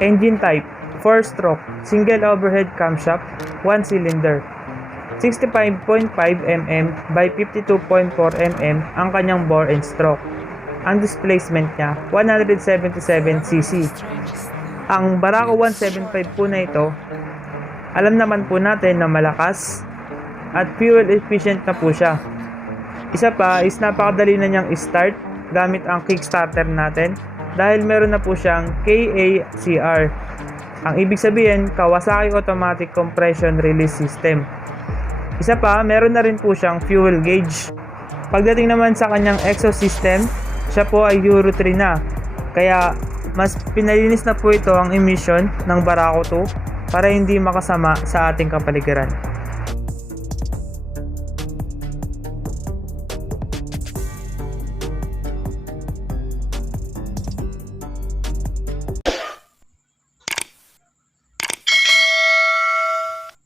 Engine type, 4-stroke, single overhead camshaft, 1 cylinder. 65.5 mm by 52.4 mm ang kanyang bore and stroke. Ang displacement niya, 177cc. Ang Barako 175 po na ito, alam naman po natin na malakas at fuel efficient na po siya. Isa pa is napakadali na niyang start gamit ang kickstarter natin dahil meron na po siyang KACR. Ang ibig sabihin, Kawasaki Automatic Compression Release System. Isa pa, meron na rin po siyang fuel gauge. Pagdating naman sa kanyang exhaust system, siya po ay Euro 3 na. Kaya mas pinalinis na po ito ang emission ng Barako 2 para hindi makasama sa ating kapaligiran.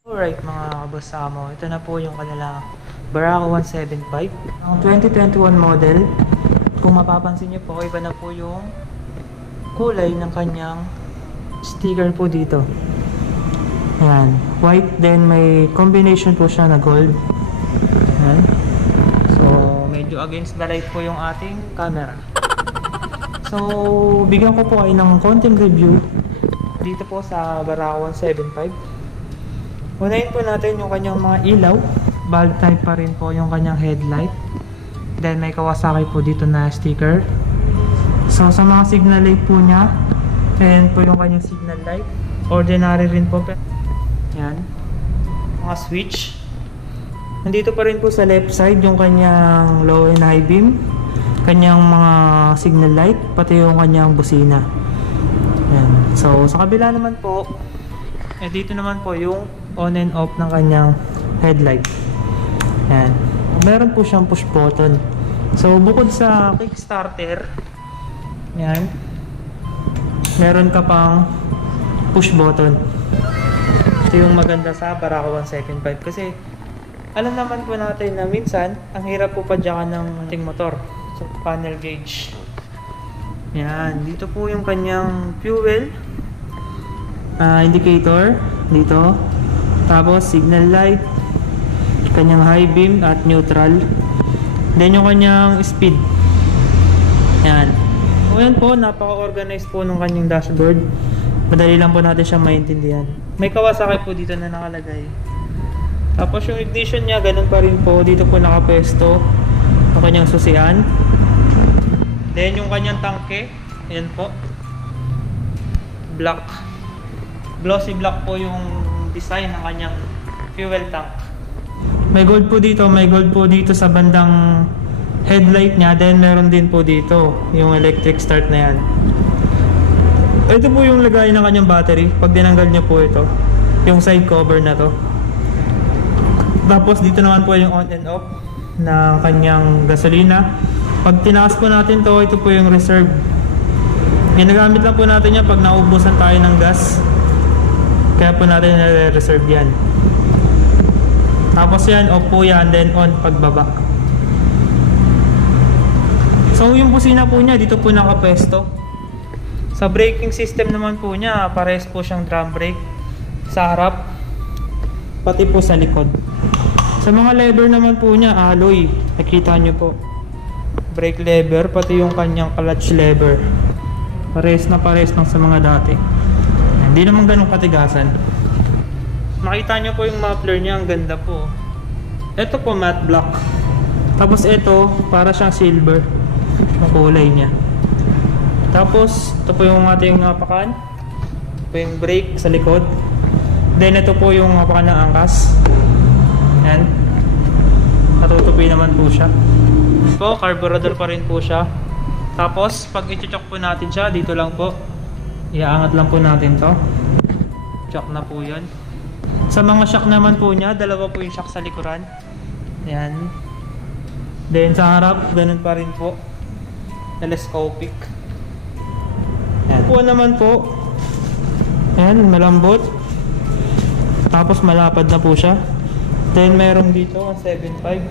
Alright mga kabasamo, ito na po yung kanilang Barako 175. Ang 2021 model, kung mapapansin nyo po, iba na po yung kulay ng kanyang sticker po dito. Ayan, white, then may combination po siya na gold. Ayan. So, medyo against the light po yung ating camera. So, bigyan ko po kayo ng konting review dito po sa Barako 175. Unahin po natin yung kanyang mga ilaw. Bulb type pa rin po yung kanyang headlight. Then may Kawasaki po dito na sticker. So sa mga signal light po niya, ayan po yung kanyang signal light. Ordinary rin po. Yan. Mga switch. Nandito pa rin po sa left side yung kanyang low and high beam. Kanyang mga signal light. Pati yung kanyang busina. Yan. So sa kabila naman po, dito naman po yung on and off ng kanyang headlight. Yan. Meron po siyang push button. So bukod sa kickstarter, yan, meron ka pang push button. Ito yung maganda sa Barako 175 kasi alam naman po natin na minsan ang hirap po padyakan ng ating motor. So panel gauge. Yan. Dito po yung kanyang fuel indicator dito. Tapos signal light, kanyang high beam at neutral. Then yung kanyang speed. Yan. O yan po, napaka-organized po ng kanyang dashboard. Madali lang po natin siya maintindihan. May Kawasaki po dito na nakalagay. Tapos yung ignition niya, ganun pa rin po. Dito po nakapwesto ang kanyang susian. Then yung kanyang tangke, ayan po. Black. Glossy black po yung design ng kanyang fuel tank. May gold po dito sa bandang headlight niya. Then meron din po dito yung electric start na yan. Ito po yung lagay ng kanyang battery. Pag dinanggal niyo po ito, yung side cover na to. Tapos dito naman po yung on and off ng kanyang gasolina. Pag tinaas po natin to, ito po yung reserve. Ginagamit lang po natin yan pag naubusan tayo ng gas. Kaya po natin nare-reserve yan. Tapos yan, off po yan, then on pagbaba. So yung busina po niya, dito po nakapwesto. Sa braking system naman po niya, pares po siyang drum brake sa harap, pati po sa likod. Sa mga lever naman po niya, alloy. Nakita nyo po. Brake lever, pati yung kanyang clutch lever. Pares na pares ng sa mga dati. Hindi naman ganun katigasan. Makita nyo po yung muffler niya, ang ganda po. Ito po matte black. Tapos ito, para siyang silver ang kulay niya. Tapos ito po yung ating apakan. Ito po yung brake sa likod. Then ito po yung apakan ng angkas. Yan. Natutupi naman po siya. Po, carburetor pa rin po siya. Tapos pag i-chock po natin siya, dito lang po. Iaangat lang po natin to. Shock na po yun. Sa mga shock naman po niya, dalawa po yung shock sa likuran. Ayan. Then sa harap, ganun pa rin po. Telescopic. Ayan. Upuan naman po. Ayan, malambot. Tapos malapad na po siya. Then meron dito, 175.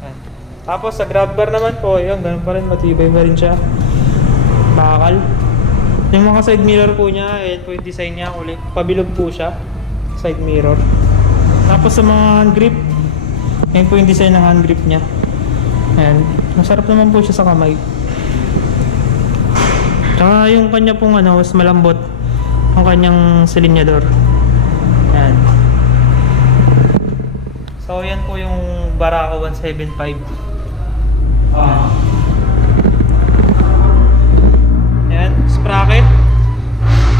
Ayan. Tapos sa grab bar naman po, yun, ganun pa rin, matibay pa rin siya. Bakal. Yung mga side mirror po niya, ayan po yung design niya ulit. Pabilog po siya. Side mirror. Tapos sa mga hand grip, ayan po yung design ng hand grip niya. Ayan. Masarap naman po siya sa kamay. Tsaka yung kanya pong mas malambot ang kanyang silinyador. Ayan. So yan po yung Barako 175. Ayan, sprocket.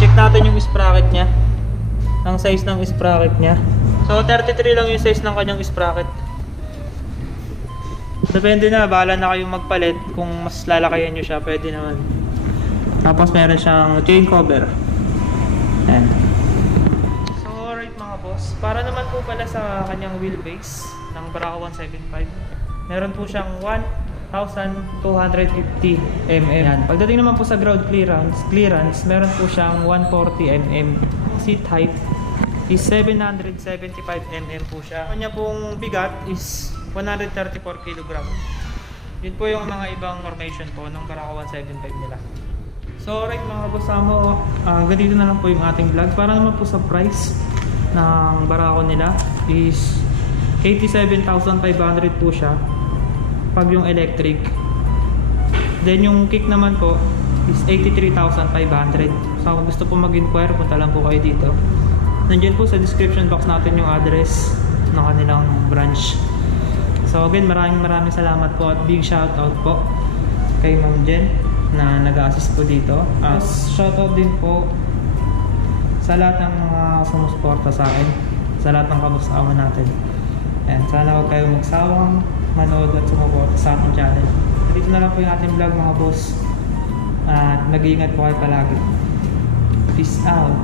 Check natin yung sprocket niya. Ang size ng sprocket niya. So 33 lang yung size ng kanyang sprocket. Depende na, bahala na kayong magpalit. Kung mas lalakayan nyo siya, pwede naman. Tapos meron siyang chain cover. Ayan. So alright mga boss, para naman po pala sa kanyang wheelbase ng Barako 175, meron po siyang 1,250 mm. Yan. Pagdating naman po sa ground clearance, meron po siyang 140 mm. Seat height is 775 mm po siya. Kanya pong bigat is 134 kg. Yun po yung mga ibang information po ng Barako 175 nila. So alright mga kasamo, ganito na lang po yung ating vlog. Para naman po sa price ng Barako nila is 87,500 po siya pag yung electric. Then yung kick naman po is 83,500. So kung gusto po mag-inquire, punta lang po kayo dito. Nandiyan po sa description box natin yung address ng kanilang branch. So again, maraming salamat po at big shoutout po kay Ma'am Jen na nag-assist po dito. Shoutout din po sa lahat ng mga sumusuporta sa akin, sa lahat ng kamustawa natin. And sana huwag kayong magsawang manood at sumuporta sa ating channel. Dito na lang po yung ating vlog mga boss. At mag-iingat po kayo palagi. Peace out!